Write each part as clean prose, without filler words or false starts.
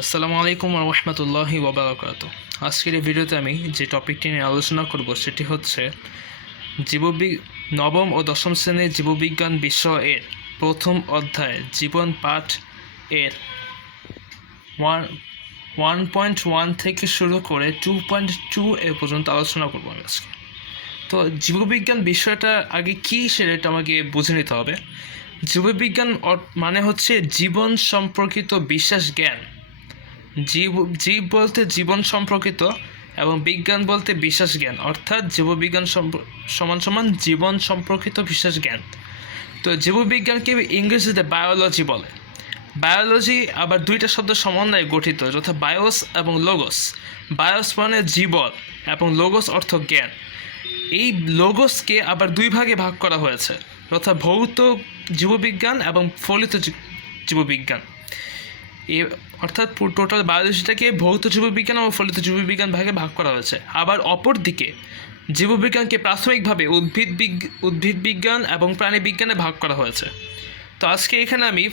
আসসালামু আলাইকুম রহমতুল্লাহি ওবরাকাতুহু। আজকের এই ভিডিওতে আমি যে টপিকটি নিয়ে আলোচনা করব সেটি হচ্ছে নবম ও দশম শ্রেণীর জীববিজ্ঞান বিষয়ের প্রথম অধ্যায় জীবন পাঠ এর 1.1 থেকে শুরু করে 2.2 এ পর্যন্ত আলোচনা করব আমি আজকে। তো জীববিজ্ঞান বিষয়টা আগে কী সেটা আমাকে বুঝে নিতে হবে। জীববিজ্ঞান মানে হচ্ছে জীবন সম্পর্কিত বিশ্বাস জ্ঞান। জীব বলতে জীবন সম্পর্কিত এবং বিজ্ঞান বলতে বিশ্বাস জ্ঞান, অর্থাৎ জীববিজ্ঞান সমান সমান জীবন সম্পর্কিত বিশ্বাস জ্ঞান। তো জীববিজ্ঞানকে ইংরেজিতে বায়োলজি বলে। বায়োলজি আবার দুইটা শব্দ সমন্বয়ে গঠিত, যথা বায়োস এবং লোগোস। বায়োস মানে জীবন এবং লোগোস অর্থ জ্ঞান। এই লোগোসকে আবার দুই ভাগে ভাগ করা হয়েছে, যথা ভৌত জীববিজ্ঞান এবং ফলিত জীববিজ্ঞান। অর্থাৎ টোটাল বায়োলজিটাকে ভৌত জীববিজ্ঞান এবং ফলিত জীববিজ্ঞান ভাগে ভাগ করা হয়েছে। আবার অপরদিকে জীববিজ্ঞানকে প্রাথমিকভাবে উদ্ভিদ বিজ্ঞান এবং প্রাণী বিজ্ঞানে ভাগ করা হয়েছে। তো আজকে এখানে আমি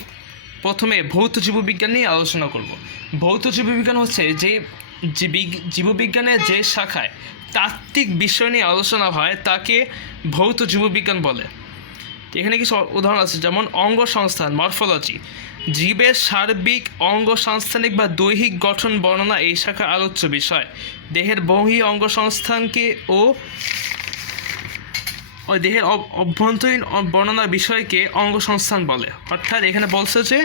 প্রথমে ভৌত জীববিজ্ঞান নিয়ে আলোচনা করব। ভৌত জীববিজ্ঞান হচ্ছে যে জীববিজ্ঞানের যে শাখায় তাত্ত্বিক বিষয় নিয়ে আলোচনা হয় তাকে ভৌত জীববিজ্ঞান বলে। এখানে কিছু উদাহরণ আছে, যেমন অঙ্গ সংস্থান মরফোলজি। জীবের সার্বিক অঙ্গ সংস্থানিক বা দৈহিক গঠন বর্ণনা এই শাখার আলোচ্য বিষয়। দেহের বহিঃ অঙ্গ সংস্থানকে ও দেহের অভ্যন্তরীণ বর্ণনার বিষয়কে অঙ্গ সংস্থান বলে। অর্থাৎ এখানে বলছে যে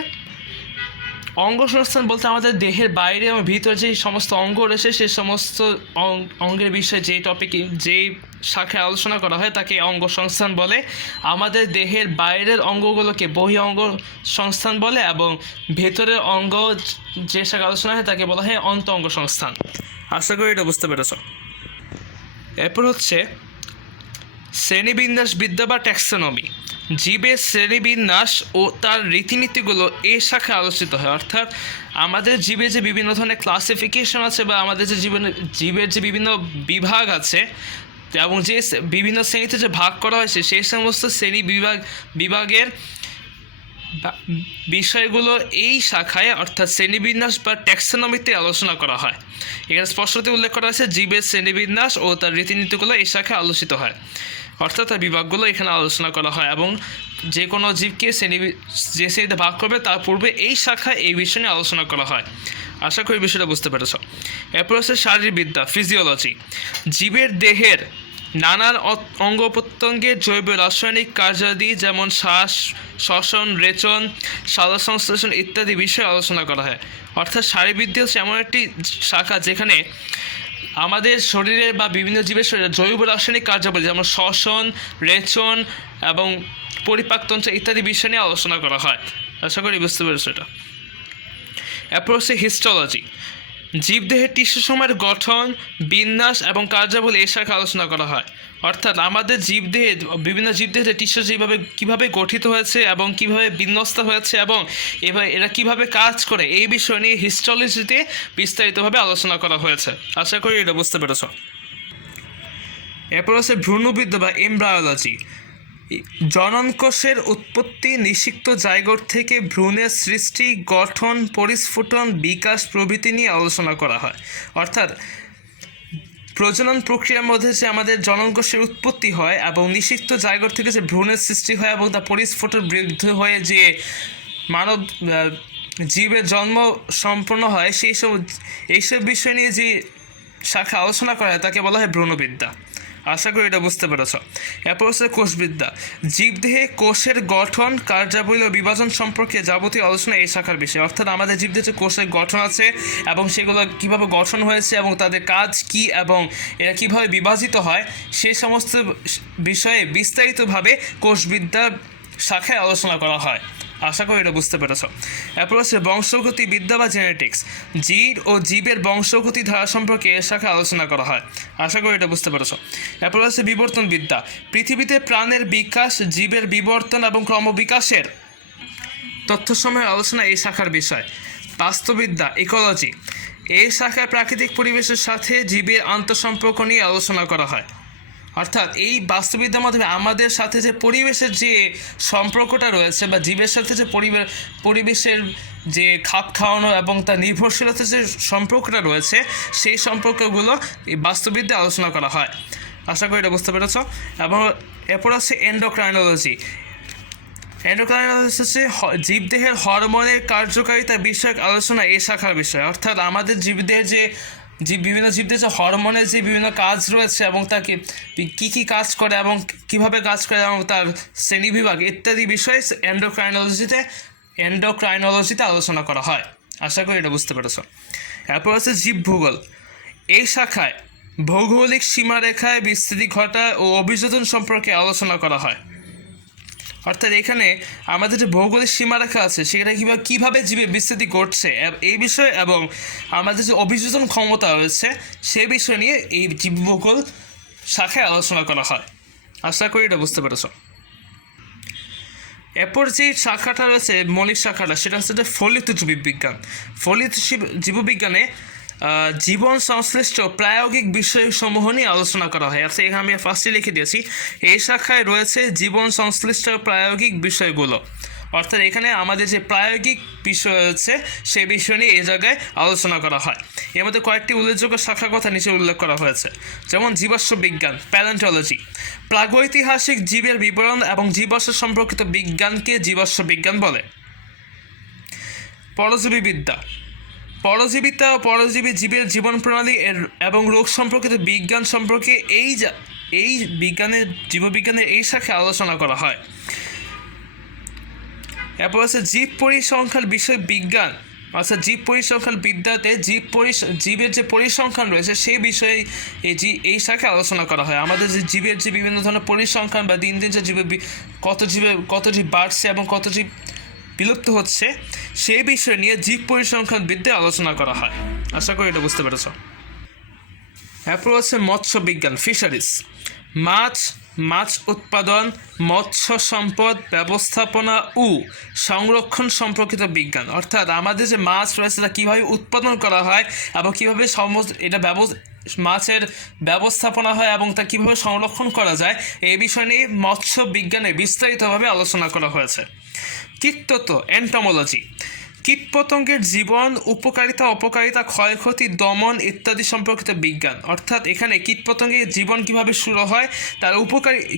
অঙ্গ সংস্থান বলতে আমাদের দেহের বাইরে এবং ভিতরে যে সমস্ত অঙ্গ রয়েছে সে সমস্ত অঙ্গের বিষয়ে যে টপিকে যেই শাখায় আলোচনা করা হয় তাকে অঙ্গ সংস্থান বলে। আমাদের দেহের বাইরের অঙ্গগুলোকে বহিঃ অঙ্গ সংস্থান বলে এবং ভেতরের অঙ্গ যে শাখা আলোচনা হয় তাকে বলা হয় অন্ত অঙ্গ সংস্থান। আশা করি এটা বুঝতে পেরেছ। এরপর হচ্ছে শ্রেণীবিন্যাস বিদ্যা বা ট্যাক্সোনমি। জীবের শ্রেণীবিন্যাস ও তার রীতিনীতিগুলো এই শাখায় আলোচিত হয়। অর্থাৎ আমাদের জীবের যে বিভিন্ন ধরনের ক্লাসিফিকেশন আছে বা আমাদের যে জীবের যে বিভিন্ন বিভাগ আছে এবং যে বিভিন্ন শ্রেণীতে যে ভাগ করা হয়েছে সেই সমস্ত বিভাগের বিষয়গুলো এই শাখায় অর্থাৎ শ্রেণীবিন্যাস বা ট্যাক্সোনমিতে আলোচনা করা হয়। এখানে স্পষ্টতই উল্লেখ করা আছে জীবের শ্রেণীবিন্যাস ও তার রীতিনীতিগুলো এই শাখায় আলোচিত হয়, অর্থাৎ তার বিভাগগুলো এখানে আলোচনা করা হয় এবং যে কোনো জীবকে যে শ্রেণীতে ভাগ করবে তার পূর্বে এই শাখায় এই বিষয় নিয়ে আলোচনা করা হয়। আশা করি বিষয়টা বুঝতে পেরেছ। এরপর হচ্ছে শারীরবিদ্যা ফিজিওলজি। জীবের দেহের নানান অঙ্গ প্রত্যঙ্গের জৈব রাসায়নিক কার্যাদি যেমন শ্বাস, শ্বসন, রেচন, সালোক সংশ্লেষণ ইত্যাদি বিষয়ে আলোচনা করা হয়। অর্থাৎ শারীরবিদ্যা হচ্ছে এমন একটি শাখা যেখানে আমাদের শরীরের বা বিভিন্ন জীবের শরীরে জৈব রাসায়নিক কার্যাবলী যেমন শ্বসন, রেচন এবং পরিপাকতন্ত্র ইত্যাদি বিষয় নিয়ে আলোচনা করা হয়। আশা করি বুঝতে পেরেছো এটা। এরপর হচ্ছে হিস্টোলজি। জীবদেহের টিস্যুসমূহের গঠন, বিন্যাস এবং কার্যাবলী এই শাখায় আলোচনা করা হয়। অর্থাৎ আমাদের বিভিন্ন জীবদেহের টিস্যু কীভাবে গঠিত হয়েছে এবং কীভাবে বিন্যস্ত হয়েছে এবং এরা কীভাবে কাজ করে এই বিষয় নিয়ে হিস্টোলজিতে বিস্তারিতভাবে আলোচনা করা হয়েছে। আশা করি এটা বুঝতে পেরেছ। এরপর হচ্ছে ভ্রূণবিদ্যা বা এমব্রায়োলজি। জননকোষের উৎপত্তি, নিষিক্ত জাইগোট থেকে ভ্রূণের সৃষ্টি, গঠন, পরিস্ফুটন, বিকাশ প্রভৃতি নিয়ে আলোচনা করা হয়। অর্থাৎ প্রজনন প্রক্রিয়ার মধ্যে যে আমাদের জননকোষের উৎপত্তি হয় এবং নিষিক্ত জাইগোট থেকে যে ভ্রূণের সৃষ্টি হয় এবং তা পরিস্ফুটন বৃদ্ধি হয়ে যে মানব জীবের জন্ম সম্পন্ন হয় এইসব বিষয় নিয়ে যে শাখা আলোচনা করা হয় তাকে বলা হয় ভ্রূণবিদ্যা। আশা করি এটা বুঝতে পেরেছ। এরপর হচ্ছে কোষবিদ্যা। জীবদেহে কোষের গঠন, কার্যাবলী ও বিভাজন সম্পর্কে যাবতীয় আলোচনা এই শাখার বিষয়। অর্থাৎ আমাদের জীবদেহে যে কোষের গঠন আছে এবং সেগুলো কীভাবে গঠন হয়েছে এবং তাদের কাজ কী এবং এরা কীভাবে বিভাজিত হয় সেই সমস্ত বিষয়ে বিস্তারিতভাবে কোষবিদ্যা শাখায় আলোচনা করা হয়। আশা করি এটা বুঝতে পেরেছ। এরপর হচ্ছে বংশগতি বিদ্যা বা জেনেটিক্স। জীব ও জীবের বংশগতি ধারা সম্পর্কে এর শাখায় আলোচনা করা হয়। আশা করি এটা বুঝতে পেরেছ। এরপর হচ্ছে বিবর্তন বিদ্যা। পৃথিবীতে প্রাণের বিকাশ, জীবের বিবর্তন এবং ক্রমবিকাশের তথ্যসমূহের আলোচনা এই শাখার বিষয়। বাস্তুবিদ্যা ইকোলজি। এই শাখায় প্রাকৃতিক পরিবেশের সাথে জীবের আন্তঃসম্পর্ক নিয়ে আলোচনা করা হয়। অর্থাৎ এই বাস্তুবিদ্যার মাধ্যমে আমাদের সাথে যে পরিবেশের যে সম্পর্কটা রয়েছে বা জীবের সাথে যে পরিবেশের যে খাপ খাওয়ানো এবং তার নির্ভরশীলতার যে সম্পর্কটা রয়েছে সেই সম্পর্কগুলো এই বাস্তুবিদ্যায় আলোচনা করা হয়। আশা করি এটা বুঝতে পেরেছ। এবং এরপর আছে এন্ডোক্রাইনোলজি। এন্ডোক্রাইনোলজি হচ্ছে জীবদেহের হরমোনের কার্যকারিতা বিষয়ক আলোচনা এই শাখার বিষয়। অর্থাৎ আমাদের জীবদেহের যে বিভিন্ন জীবদের যে হরমোনের যে বিভিন্ন কাজ রয়েছে এবং তাকে কী কী কাজ করে এবং কীভাবে কাজ করে এবং তার শ্রেণীবিভাগ ইত্যাদি বিষয়ে এন্ডোক্রাইনোলজিতে আলোচনা করা হয়। আশা করি এটা বুঝতে পেরেছ। এরপর আছে জীবভূগোল। এই শাখায় ভৌগোলিক সীমারেখায় বিস্তৃতি ঘটা ও অভিযোজন সম্পর্কে আলোচনা করা হয়। অর্থাৎ এখানে আমাদের যে ভৌগোলিক সীমারেখা আছে সেটা কীভাবে জীবে বিস্তৃতি ঘটছে এই বিষয়ে এবং আমাদের যে অভিযোজন ক্ষমতা রয়েছে সে বিষয় নিয়ে এই জীবভূগোল শাখায় আলোচনা করা হয়। আশা করি এটা বুঝতে পেরেছ। এরপর যে শাখাটা রয়েছে মৌলিক শাখাটা সেটা হচ্ছে যে ফলিত জীববিজ্ঞান। ফলিত জীববিজ্ঞানে জীবন সংশ্লিষ্ট প্রায়োগিক বিষয়সমূহ নিয়ে আলোচনা করা হয়। আচ্ছা, এখানে আমি ফার্স্টে লিখে দিয়েছি এই শাখায় রয়েছে জীবন সংশ্লিষ্ট প্রায়োগিক বিষয়গুলো। অর্থাৎ এখানে আমাদের যে প্রায়োগিক বিষয় রয়েছে সেই বিষয় নিয়ে এই জায়গায় আলোচনা করা হয়। এর মধ্যে কয়েকটি উল্লেখযোগ্য শাখার কথা নিচে উল্লেখ করা হয়েছে, যেমন জীবাশ্ম বিজ্ঞান, প্যালেন্টোলজি। প্রাগৈতিহাসিক জীবের বিবরণ এবং জীবাশ্ম সম্পর্কিত বিজ্ঞানকে জীবাশ্ম বিজ্ঞান বলে। পরজীবীবিদ্যা। পরজীবিতা ও পরজীবী জীবের জীবন প্রণালী এবং রোগ সম্পর্কিত বিজ্ঞান সম্পর্কে এই বিজ্ঞানের জীববিজ্ঞানের এই শাখায় আলোচনা করা হয়। এরপর আছে জীব পরিসংখ্যান বিষয় বিজ্ঞান। অর্থাৎ জীব পরিসংখ্যান বিদ্যাতে জীবের যে পরিসংখ্যান রয়েছে সেই বিষয়ে এই শাখায় আলোচনা করা হয়। আমাদের যে জীবের যে বিভিন্ন ধরনের পরিসংখ্যান বা দিন দিন যে কত জীব বাড়ছে এবং কত জীব বিলুপ্ত হচ্ছে সেই বিষয় নিয়ে জীব পরিসংখ্যান বিদ্যায় আলোচনা করা হয়। আশা করি এটা বুঝতে পেরেছ। এরপর আছে মৎস্য বিজ্ঞান, ফিশারিজ। মাছ উৎপাদন, মৎস্য সম্পদ ব্যবস্থাপনা ও সংরক্ষণ সম্পর্কিত বিজ্ঞান। অর্থাৎ আমাদের যে মাছ রয়েছে তা কীভাবে উৎপাদন করা হয় এবং কীভাবে মাছের ব্যবস্থাপনা হয় এবং তা কীভাবে সংরক্ষণ করা যায় এই বিষয় নিয়ে মৎস্য বিজ্ঞানে বিস্তারিতভাবে আলোচনা করা হয়েছে। কীটতত্ত্ব, এন্টোমোলজি। কীটপতঙ্গের জীবন, উপকারিতা, অপকারিতা, ক্ষয়ক্ষতি, দমন ইত্যাদি সম্পর্কিত বিজ্ঞান। অর্থাৎ এখানে কীটপতঙ্গের জীবন কিভাবে শুরু হয়, তার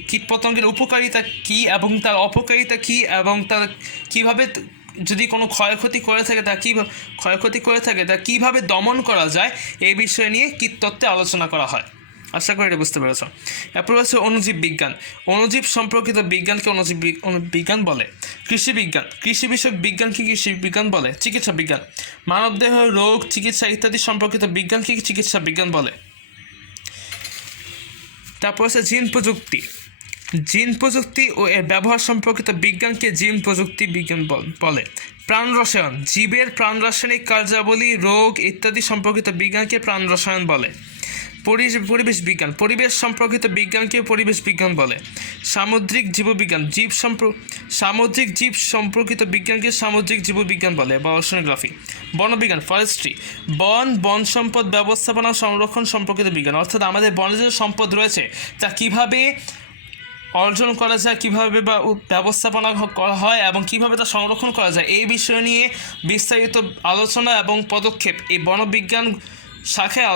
কীটপতঙ্গের উপকারিতা কী এবং তার অপকারিতা কী এবং তার কীভাবে যদি কোনো ক্ষয়ক্ষতি করে থাকে তা কীভাবে দমন করা যায় এই বিষয় নিয়ে কীটতত্ত্বে আলোচনা করা হয়। আশা করি এটা বুঝতে পেরেছ। এরপর আছে অণুজীব বিজ্ঞান। অণুজীব সম্পর্কিত বিজ্ঞানকে অণুজীব বিজ্ঞান বলে। কৃষি বিজ্ঞান, কৃষি বিষয়ক বিজ্ঞানকে কৃষি বিজ্ঞান বলে। চিকিৎসা বিজ্ঞান, মানবদেহ, রোগ, চিকিৎসা ইত্যাদি সম্পর্কিত বিজ্ঞানকে চিকিৎসা বিজ্ঞান বলে। তারপর আছে জিন প্রযুক্তি। জিন প্রযুক্তি ও এর ব্যবহার সম্পর্কিত বিজ্ঞানকে জিন প্রযুক্তি বিজ্ঞান বলে। প্রাণ রসায়ন, জীবের প্রাণ রাসায়নিক কার্যাবলী, রোগ ইত্যাদি সম্পর্কিত বিজ্ঞানকে প্রাণ রসায়ন বলে। পরিবেশ বিজ্ঞান, পরিবেশ সম্পর্কিত বিজ্ঞানকে পরিবেশ বিজ্ঞান বলে। সামুদ্রিক জীববিজ্ঞান, সামুদ্রিক জীব সম্পর্কিত বিজ্ঞানকে সামুদ্রিক জীববিজ্ঞান বলে বা ওশানোগ্রাফি। বনবিজ্ঞান, ফরেস্ট্রি, বন সম্পদ ব্যবস্থাপনা সংরক্ষণ সম্পর্কিত বিজ্ঞান। অর্থাৎ আমাদের বনে যে সম্পদ রয়েছে তা কীভাবে অর্জন করা যায়, কীভাবে বা ব্যবস্থাপনা করা হয় এবং কীভাবে তা সংরক্ষণ করা যায় এই বিষয় নিয়ে বিস্তারিত আলোচনা এবং পদক্ষেপ এই বনবিজ্ঞান শাখায়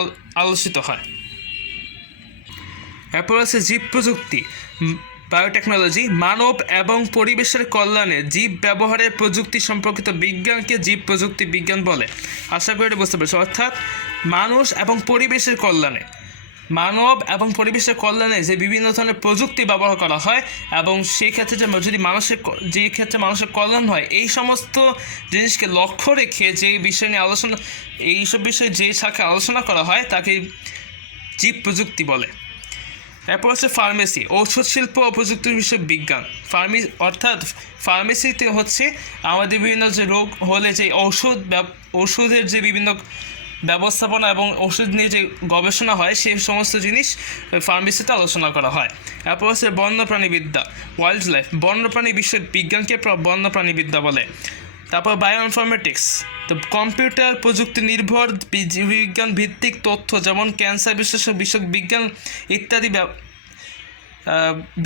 আলোচিত হয়। এরপর আছে জীব প্রযুক্তি, বায়োটেকনোলজি। মানব এবং পরিবেশের কল্যাণে জীব ব্যবহারের প্রযুক্তি সম্পর্কিত বিজ্ঞানকে জীব প্রযুক্তি বিজ্ঞান বলে। আশা করি এটা বুঝতে পেরেছি। অর্থাৎ মানুষ এবং পরিবেশের কল্যাণে যে বিভিন্ন ধরনের প্রযুক্তি ব্যবহার করা হয় এবং সেই ক্ষেত্রে যে ক্ষেত্রে মানুষের কল্যাণ হয় এই সমস্ত জিনিসকে লক্ষ্য রেখে যে বিষয় নিয়ে এইসব বিষয়ে যে শাখায় আলোচনা করা হয় তাকে জীব প্রযুক্তি বলে। এরপর হচ্ছে ফার্মেসি, ঔষধ শিল্প ও প্রযুক্তি বিষয়ক বিজ্ঞান। অর্থাৎ ফার্মেসিতে হচ্ছে আমাদের বিভিন্ন যে রোগ হলে যে ঔষধের যে বিভিন্ন ব্যবস্থাপনা এবং ওষুধ নিয়ে যে গবেষণা হয় সেই সমস্ত জিনিস ফার্মেসিতে আলোচনা করা হয়। এরপর হচ্ছে বন্যপ্রাণীবিদ্যা, ওয়াইল্ড লাইফ। বন্যপ্রাণী বিষয়ক বিজ্ঞানকে বন্যপ্রাণীবিদ্যা বলে। তারপর বায়োইনফরমেটিক্স, তো কম্পিউটার প্রযুক্তি নির্ভর বিজ্ঞান ভিত্তিক তথ্য যেমন ক্যান্সার বিষয়ক বিজ্ঞান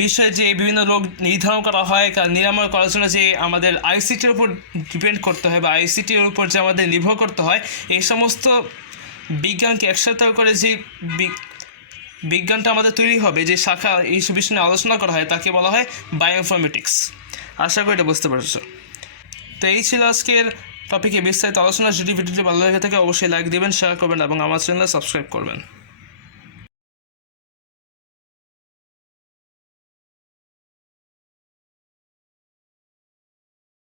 বিষয়ে যে বিভিন্ন রোগ নির্ধারণ করা হয় নিরাময় করার জন্য যে আমাদের আইসিটির উপর ডিপেন্ড করতে হয় বা আইসিটির উপর যে আমাদের নির্ভর করতে হয়, এই সমস্ত বিজ্ঞানকে একসাথে করে যে বিজ্ঞানটা আমাদের তৈরি হবে, যে শাখা এইসব বিষয় নিয়ে আলোচনা করা হয়, তাকে বলা হয় বায়োইনফরমেটিক্স। আশা করি এটা বুঝতে পারছো। তো এই ছিল আজকের টপিকে বিস্তারিত আলোচনা। যদি ভিডিওটি ভালো লেগে থাকে অবশ্যই লাইক দেবেন, শেয়ার করবেন এবং আমার চ্যানেলে সাবস্ক্রাইব করবেন।